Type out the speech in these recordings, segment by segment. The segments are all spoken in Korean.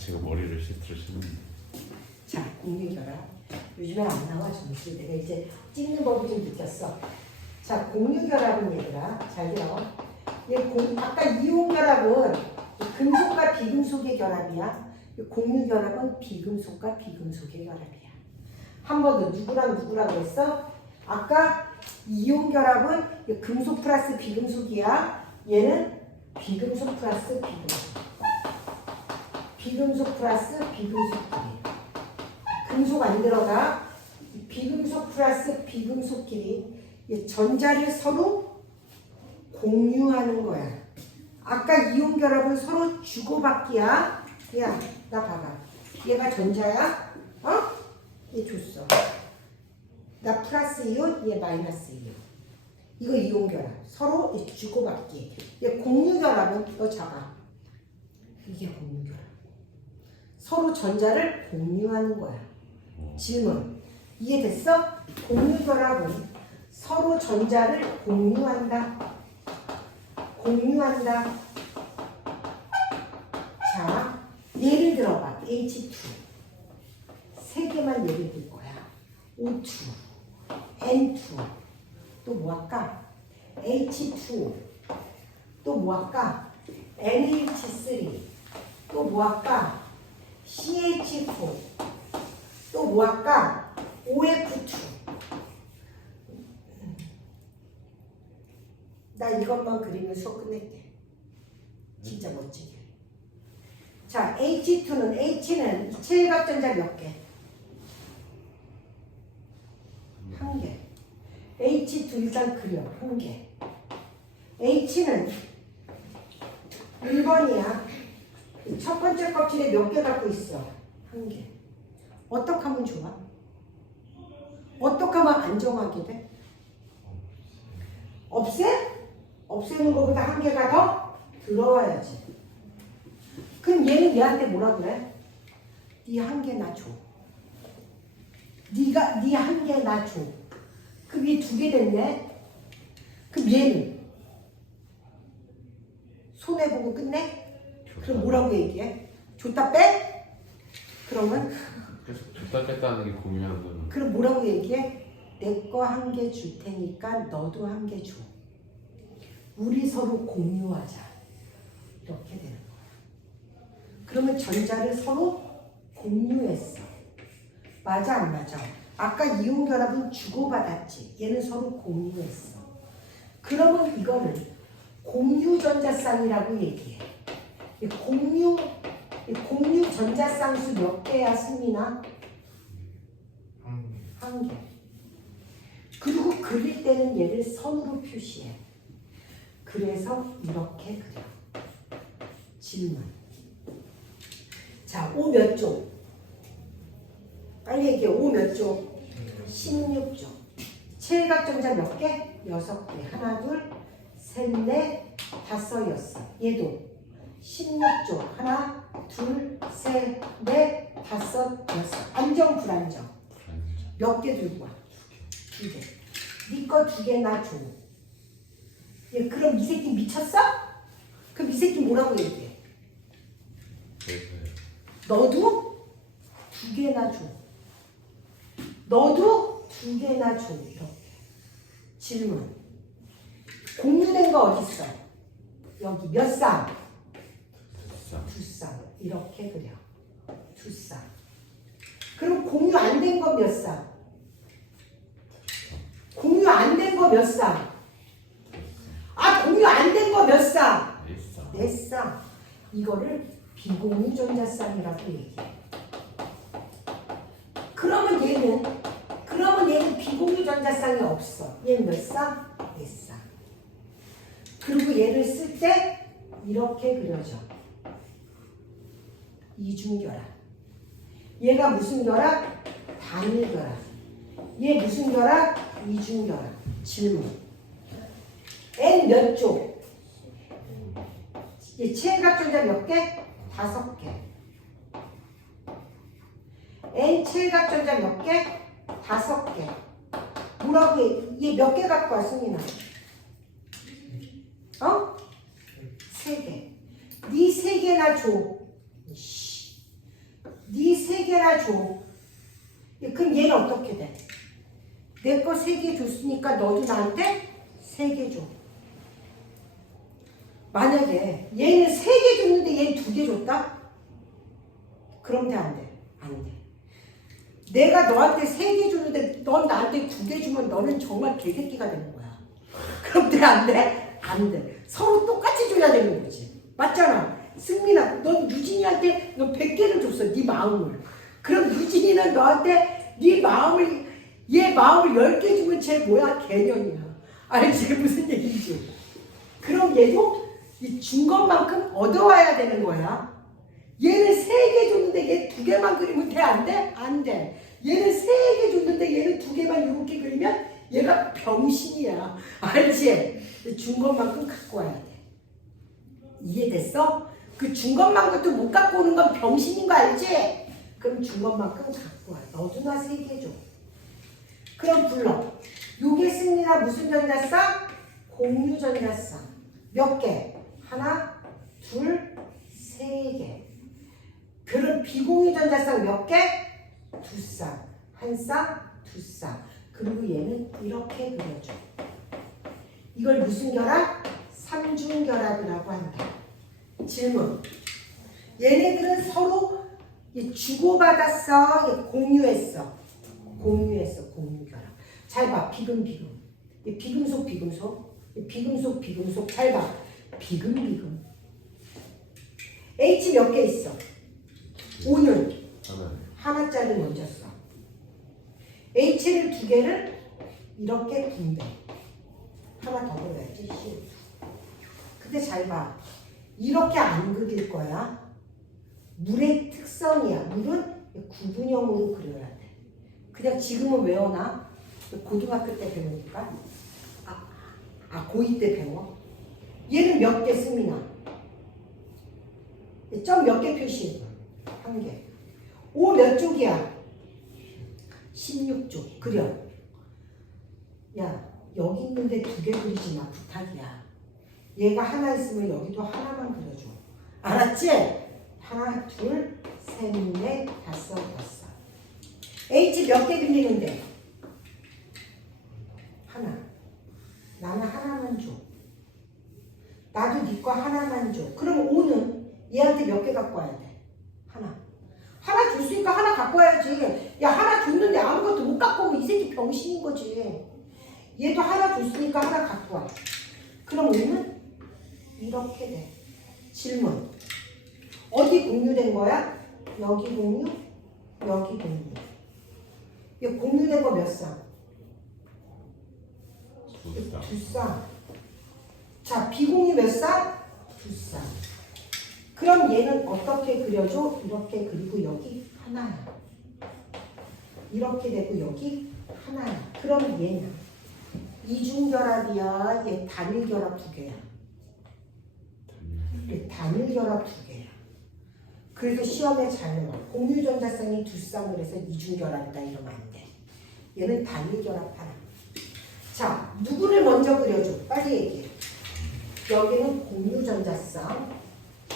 제가 머리를 씹는데 자, 공유결합. 요즘에 안 나와 점수. 내가 이제 찍는 법을 좀 느꼈어. 자, 공유결합은 얘들아, 잘 들어. 얘 공, 아까 이온결합은 금속과 비금속의 결합이야. 이 공유결합은 비금속과 비금속의 결합이야. 한 번 더 누구랑 누구랑 그랬어? 아까 이온결합은 이 금속 플러스 비금속이야. 얘는 비금속 플러스 비금속. 비금속 플러스 비금속끼리. 금속 안 들어가. 비금속 플러스 비금속끼리 이 전자를 서로 공유하는 거야. 아까 이온 결합은 서로 주고받기야. 야, 나 봐봐. 얘가 전자야. 어? 얘 줬어. 나 플러스 이온, 얘 마이너스 이온. 이거 이온 결합. 서로 이 주고받기. 얘 공유 결합은 너 잡아. 이게 공유 결합. 서로 전자를 공유하는 거야. 질문. 이해됐어? 공유 결합은 서로 전자를 공유한다. 공유한다. 자, 예를 들어봐. H2. 세 개만 예를 들 거야. O2, N2. 또 뭐 할까? H2. 또 뭐 할까? NH3. 또 뭐 할까? CH4. 또 뭐 할까? OF2. 나 이것만 그리면 수업 끝낼게. 진짜 멋지게. 자, H2는 H는 칠각전자 몇 개? 한 개. H2 일단 그려. 한 개. H는 1번이야. 첫 번째 껍질에 몇 개 갖고 있어? 한 개. 어떻게 하면 좋아? 어떻게 하면 안정하게 돼? 없애? 없애는 것보다 한 개가 더 들어와야지. 그럼 얘는 얘한테 뭐라 그래? 네 한 개 나 줘. 네가 네 한 개 나 줘. 그럼 얘 두 개 됐네. 그럼 얘는 손해 보고 끝내? 그럼 뭐라고 얘기해? 줬다 빼? 그러면 그래서 줬다 뺐다 하는 게 공유하는 거는 그럼 뭐라고 얘기해? 내 거 한 개 줄 테니까 너도 한 개 줘. 우리 서로 공유하자. 이렇게 되는 거야. 그러면 전자를 서로 공유했어. 맞아 안 맞아? 아까 이온 결합은 주고받았지. 얘는 서로 공유했어. 그러면 이거를 공유 전자쌍이라고 얘기해. 이 공유 이 공유 전자쌍수 몇 개야, 승민아? 한 개. 그리고 그릴 때는 얘를 선으로 표시해. 그래서 이렇게 그려. 질문. 자, 5몇 조? 빨리 얘기해. 5몇 조? 16조. 칠각전자 몇 개? 6개. 하나, 둘, 셋, 넷, 다섯, 여섯. 얘도 16조. 하나, 둘, 셋, 넷, 다섯, 여섯. 안정, 불안정. 몇 개 들고 와? 두 개. 네거두개나 줘. 얘 그럼 이 새끼 미쳤어? 그럼 이 새끼 뭐라고 얘기해? 너도 두 개나 줘. 너도 두 개나 줘. 이렇게. 질문. 공유된 거 어디 있어? 여기 몇 쌍? 진짜 두 쌍. 이렇게 그려. 두 쌍. 그럼 공유 안된거몇 쌍? 공유 안 된 거 몇 쌍? 아, 공유 안 된 거 몇 쌍? 일상 네 쌍. 이거를 비공유 전자쌍이라고 얘기해. 그러면 얘는 그러면 얘는 비공유 전자쌍이 없어. 얘는 몇 쌍? 네 쌍. 그리고 얘를 쓸 때 이렇게 그려져. 이중결합. 얘가 무슨 결합? 단일 결합. 얘 무슨 결합? 이중결합. 질문. N 몇 조? 이 칠각전자 몇 개? 다섯 개. N 칠각전자 몇 개? 다섯 개. 뭐라고 해? 얘몇 개 갖고 와, 승민아? 어? 세 개. 네 세 개나 줘. 씨. 네세 개나 줘. 예, 그럼 얘는 어떻게 돼? 내 거 세 개 줬으니까 너도 나한테 세 개 줘. 만약에 얘는 세 개 줬는데 얘는 두 개 줬다? 그럼 돼, 안 돼? 안 돼. 내가 너한테 세 개 주는데 넌 나한테 두 개 주면 너는 정말 개새끼가 되는 거야. 그럼 돼, 안 돼? 안 돼. 서로 똑같이 줘야 되는 거지. 맞잖아. 승민아, 넌 유진이한테 너 100개를 줬어. 네 마음을. 그럼 유진이는 너한테 네 마음을 얘 마음을 10개 주면 쟤 뭐야? 개년이야. 알지? 무슨 얘기인지. 그럼 얘도 이준 것만큼 얻어와야 되는 거야. 얘는 세개 줬는데 얘두 개만 그리면 돼? 안 돼? 안 돼. 얘는 세개 줬는데 얘는 두 개만 이렇게 그리면 얘가 병신이야. 알지? 준 것만큼 갖고 와야 돼. 이해됐어? 그 준 것만큼도 못 갖고 오는 건 병신인 거 알지? 그럼 준 것만큼 갖고 와. 너도 나세개 줘. 그럼 불러. 요게 승리나 무슨 전자쌍? 공유 전자쌍. 몇 개? 하나, 둘, 세 개. 그럼 비공유 전자쌍 몇 개? 두 쌍. 한 쌍, 두 쌍. 그리고 얘는 이렇게 그려줘. 이걸 무슨 결합? 삼중결합이라고 한다. 질문. 얘네들은 서로 이 주고받았어, 이 공유했어. 공유했어, 공유결합. 잘 봐, 비금, 비금. 이 비금속, 비금속. 이 비금속, 비금속. 잘 봐. 비금, 비금. H 몇 개 있어? 5는 하나. 하나짜리 먼저 써. H를 두 개를 이렇게 분배. 하나 더. C. 근데 잘 봐. 이렇게 안 그릴 거야. 물의 특성이야. 물은 구분형으로 그려야 돼. 그냥 지금은 외워놔. 고등학교 때 배우니까. 아, 아 고2 때 배워. 얘는 몇 개 씁니다. 점 몇 개 표시? 한 개. 오 몇 쪽이야? 16쪽. 그려. 야, 여기 있는데 두 개 그리지 마. 부탁이야. 얘가 하나 있으면 여기도 하나만 그려줘. 알았지? 하나, 둘, 셋, 넷, 다섯, 여섯. H 몇개 빌리는데? 하나. 나는 하나만 줘. 나도 네 거 하나만 줘. 그럼 O는 얘한테 몇 개 갖고 와야 돼? 하나. 하나 줬으니까 하나 갖고 와야지. 야, 하나 줬는데 아무것도 못 갖고 오면 이 새끼 병신인 거지. 얘도 하나 줬으니까 하나 갖고 와. 그럼 우리는 이렇게 돼. 질문. 어디 공유된 거야? 여기 공유, 여기 공유. 이 공유된 거 몇 쌍? 두 쌍. 두 쌍. 자, 비공유 몇 쌍? 두 쌍. 그럼 얘는 어떻게 그려줘? 이렇게 그리고 여기 하나야. 이렇게 되고 여기 하나야. 그럼 얘는 이중결합이야. 얘 단일결합 두 개야. 얘 단일 결합 두 개야. 그래서 시험에 잘 나와. 공유전자쌍이 두 쌍을 해서 이중 결합이다 이러면 안 돼. 얘는 단일 결합 하나. 자, 누구를 먼저 그려줘? 빨리 얘기해. 여기는 공유전자쌍,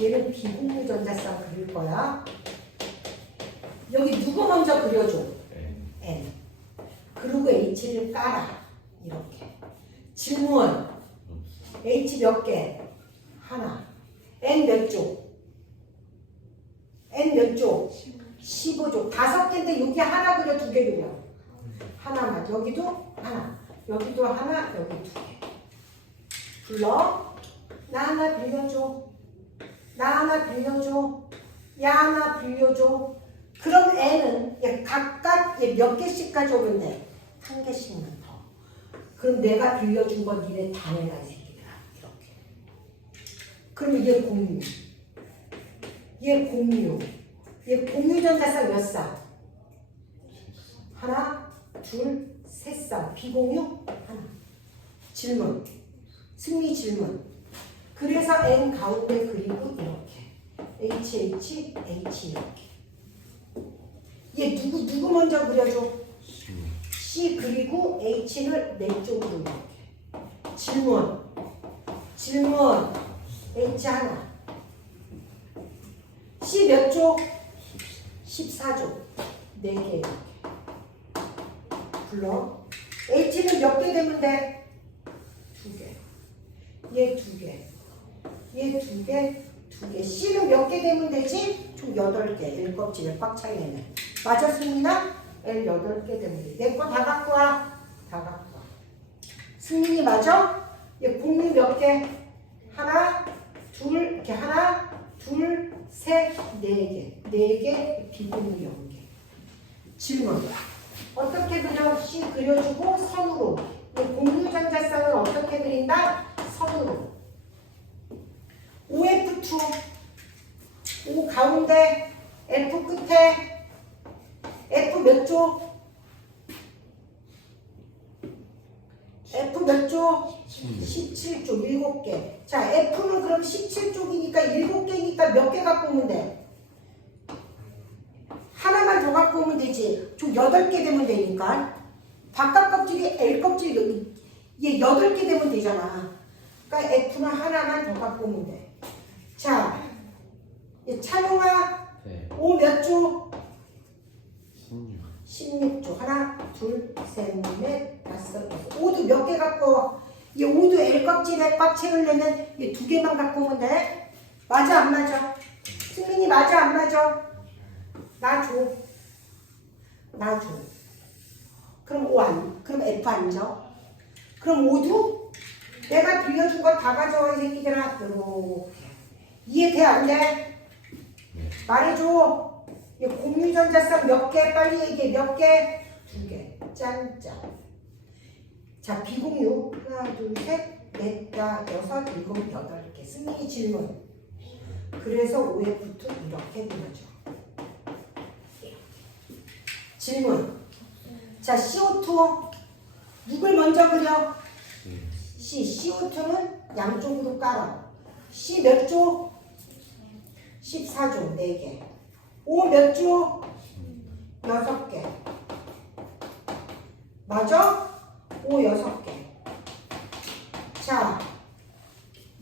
얘는 비공유전자쌍 그릴 거야. 여기 누구 먼저 그려줘? 네. N. 그리고 H를 깔아. 이렇게. 질문. H 몇 개? 하나. N 몇 쪽? N 몇 쪽? 15쪽. 다섯 개인데 여기 하나 그려, 두 개 그려. 하나만. 여기도 하나. 여기도 하나, 여기 두 개. 불러. 나 하나 빌려줘. 나 하나 빌려줘. 야 하나 빌려줘. 그럼 얘 각각 얘몇 개씩 가져오면 돼? 한 개씩만 더. 그럼 내가 빌려준 건 니네 다 새끼들아. 이렇게. 그러면 얘 공유. 얘 공유. 얘 공유전자쌍 몇 쌍? 하나, 둘, 셋 쌍. 비공유 하나. 질문. 승리 질문. 그래서 N 가운데 그리고 이렇게. H, H, H 이렇게. 얘 누구 누구 먼저 그려줘? 십. C 그리고 H를 내 쪽으로 이렇게. 질문. 질문. H 하나. C 몇 쪽? 14조 4개 이렇게 불러 H는 몇 개 되면 돼? 두 개. 얘두 개. 얘두 개, 두 개. C는 몇 개 되면 되지? 총 여덟 개. L 껍질에 꽉 차있네. 맞았습니다? L 여덟 개 되면 돼. 내 거 다 갖고 와. 다 갖고 와. 승민이 맞아? 얘 공유 몇 개? 하나, 둘, 이렇게 하나, 둘, 셋, 네 개. 네 개, 비공유 영 개. 질문. 어떻게 그려? C 그려주고 선으로. 이 공유 전자쌍을 어떻게 그린다? 선으로. OF2. O 가운데, F 끝에, F 몇 조? F 몇 조? 17쪽 7개. 자, F는 그럼 17쪽이니까 7개니까 몇 개 갖고 오면 돼? 하나만 더 갖고 오면 되지. 총 8개 되면 되니까. 바깥 껍질이 L 껍질이 얘 8개 되면 되잖아. 그러니까 F는 하나만 더 갖고 오면 돼. 자, 얘 찬용아 네. O 몇 조? 16 16조. 하나, 둘, 셋, 넷, 다섯, 여섯. 오도 몇 개 갖고 와? 이 오도 L 껍질에 꽉 채우려면 이 두 개만 갖고 오면 돼. 맞아, 안 맞아? 승민이 맞아, 안 맞아? 나 줘. 나 줘. 그럼 O 안, 그럼 F 안 줘? 그럼 오도 내가 빌려준 거 다 가져와, 이 새끼들아. 이렇게. 이해돼, 안 돼? 네. 말해줘. 이 공유전자쌍 몇 개? 빨리 얘기해. 몇 개? 두 개. 짠 짠. 자, 비공유. 하나, 둘, 셋, 넷, 다, 여섯, 일곱, 여덟 개. 승리 질문. 그래서 OF도 이렇게 그려져. 질문. 자, CO2. 누굴 먼저 그려? 네. C. CO2는 양쪽으로 깔아. C 몇 조? 14조, 4개. O 몇 조? 6개. 맞아? O 6개. 자,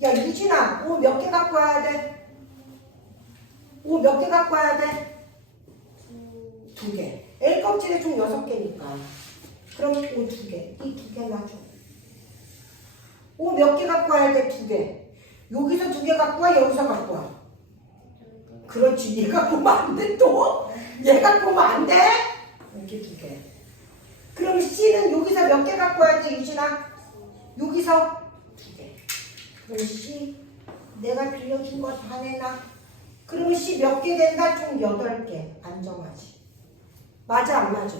야, 유진아, O 몇개 갖고 와야 돼? O 몇개 갖고 와야 돼? 두 개. L 껍질에 총 6개니까. 그럼 O 두 개. 이 두개 놔줘. O 몇개 갖고 와야 돼? 두 개. 여기서 두 개 갖고 와, 여기서 갖고 와. 그렇지. 얘가 보면 안 돼, 또? 얘가 보면 안 돼? 이렇게 두 개. 그럼 C는 여기서 몇 개 갖고 와야지, 유진아? 여기서 두 개. 그럼 C, 내가 빌려준 거 다 내놔. 그러면 C 몇 개 된다? 총 여덟 개. 안정하지. 맞아, 안 맞아?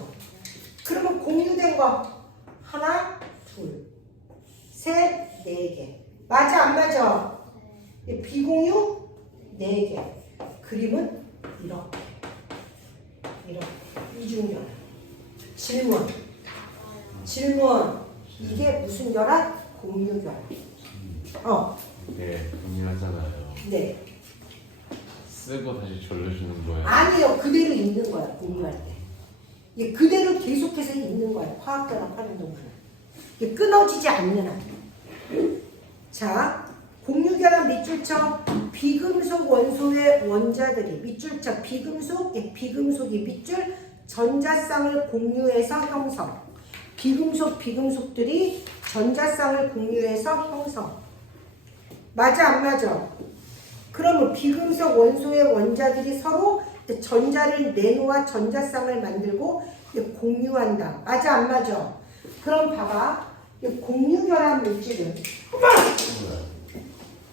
그러면 공유된 거 하나, 둘, 셋, 네 개. 맞아, 안 맞아? 이 비공유 네 개. 그림은 이렇게. 이렇게. 이중결. 질문. 질문. 이게 무슨 결합? 공유결합. 어, 네 공유하잖아요 네. 쓰고 다시 절려주는 거예요 아니요. 그대로 있는 거야, 공유할 때. 이게 그대로 계속해서 있는 거야, 화학결합 하는 동안. 이게 끊어지지 않는 한. 자, 공유결합 밑줄쳐 비금속 원소의 원자들이 밑줄쳐 비금속, 예, 비금속이 밑줄 전자쌍을 공유해서 형성. 비금속, 비금속들이 전자쌍을 공유해서 형성. 맞아, 안 맞아? 그러면 비금속 원소의 원자들이 서로 전자를 내놓아 전자쌍을 만들고 공유한다. 맞아, 안 맞아? 그럼 봐봐. 이 공유결합 물질은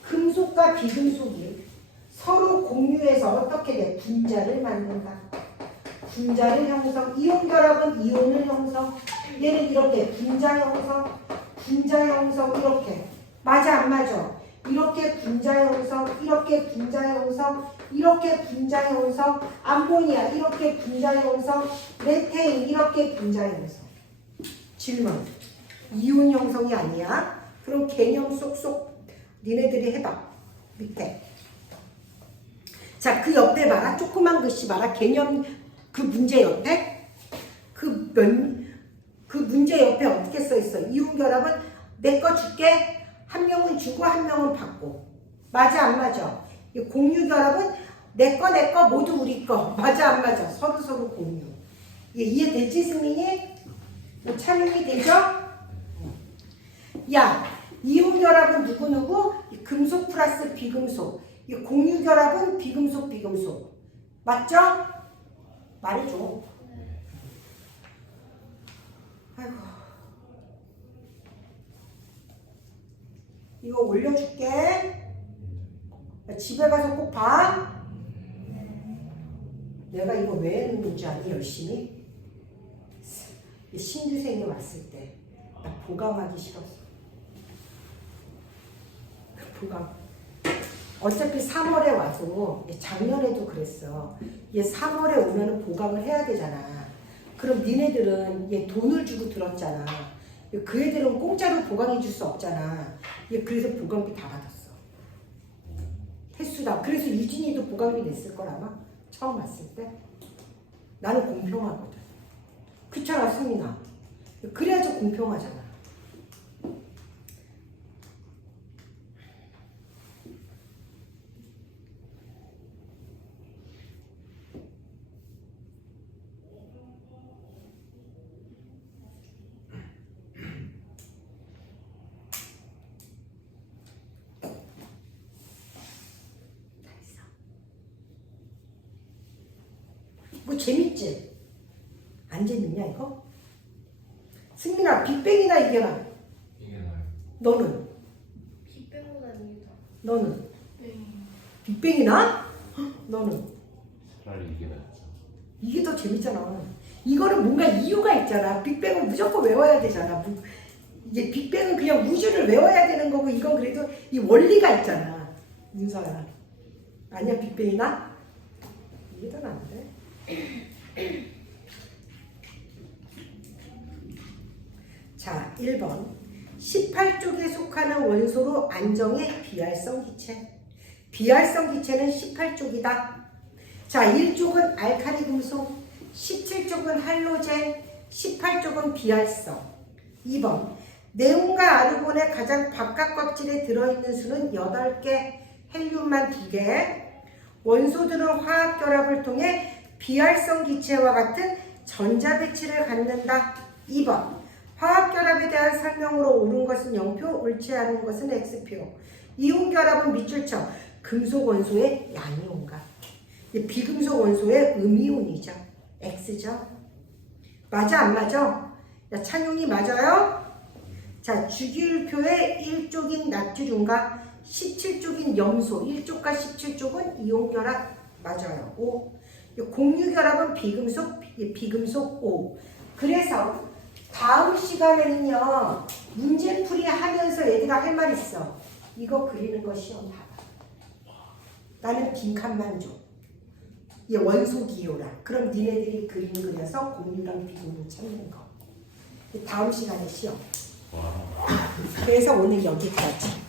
금속과 비금속이 서로 공유해서 어떻게 돼? 분자를 만든다. 분자를 형성. 이온 결합은 이온을 형성. 얘는 이렇게 분자 형성, 분자 형성 이렇게. 맞아 안 맞아? 이렇게 분자 형성, 이렇게 분자 형성, 이렇게 분자 형성, 암모니아 이렇게 분자 형성, 메테인 이렇게 분자 형성. 질문. 이온 형성이 아니야? 그럼 개념 쏙쏙 니네들이 해봐. 밑에. 자, 그 옆에 봐라. 조그만 글씨 봐라. 개념 그 문제 옆에. 그 면, 그 문제 옆에 어떻게 써 있어? 이온 결합은 내 거 줄게. 한 명은 주고 한 명은 받고. 맞아, 안 맞아? 이 공유 결합은 내 거 내 거 모두 우리 거 맞아 안 맞아 서로 서로 공유 예, 이해되지 승민이? 뭐 찬용이 되죠? 야 이온 결합은 누구 누구? 이 금속 플러스 비금속 이 공유 결합은 비금속 비금속 맞죠? 말해줘 아이고 이거 올려줄게 집에 가서 꼭 봐. 내가 이거 왜 했는지 아니 열심히? 신규생이 왔을 때 나 보강하기 싫었어. 보강. 어차피 3월에 와서 작년에도 그랬어. 얘 3월에 오면은 보강을 해야 되잖아. 그럼 니네들은 얘 돈을 주고 들었잖아. 그 애들은 공짜로 보강해 줄 수 없잖아. 얘 그래서 보강비 다 받았어. 횟수다. 그래서 유진이도 보강비 냈을 걸 아마 처음 왔을 때. 나는 공평하거든. 그렇잖아, 승민아. 그래야지 공평하잖아. 뭐 재밌지? 안 재밌냐 이거? 승민아 빅뱅이나 이겨라. 이게 나요. 너는? 빅뱅보다는 이게 더. 너는? 네. 빅뱅이나? 헉, 너는? 차라리 이게 낫죠. 이게 더 재밌잖아. 이거는 뭔가 이유가 있잖아. 빅뱅은 무조건 외워야 되잖아. 무- 이제 빅뱅은 그냥 우주를 외워야 되는 거고 이건 그래도 이 원리가 있잖아. 윤서야. 아니야 빅뱅이나? 이게 더 나은데? 자, 1번. 18쪽에 속하는 원소로 안정의 비활성 기체. 비활성 기체는 18쪽이다. 자, 1쪽은 알카리 금속, 17쪽은 할로젠, 18쪽은 비활성. 2번. 네온과 아르곤의 가장 바깥 껍질에 들어있는 수는 8개, 헬륨만 2개. 원소들은 화학 결합을 통해 비활성 기체와 같은 전자 배치를 갖는다. 2번 화학결합에 대한 설명으로 옳은 것은 0표, 옳지 않은 것은 X표. 이온결합은 밑줄쳐 금속 원소의 양이온과 비금속 원소의 음이온이죠. X죠. 맞아 안 맞아? 야, 찬용이 맞아요? 자, 주기율표의 1쪽인 나트륨과 17쪽인 염소, 1쪽과 17쪽은 이온결합 맞아요. 5. 공유 결합은 비금속, 비- 비금속 O. 그래서 다음 시간에는요 문제풀이 하면서 얘들아 할 말 있어. 이거 그리는 거 시험 봐봐. 나는 빈칸만 줘. 얘 원소 기호라. 그럼 니네들이 그림 그려서 공유랑 비공유 찾는 거. 다음 시간에 시험. 와. 그래서 오늘 여기까지.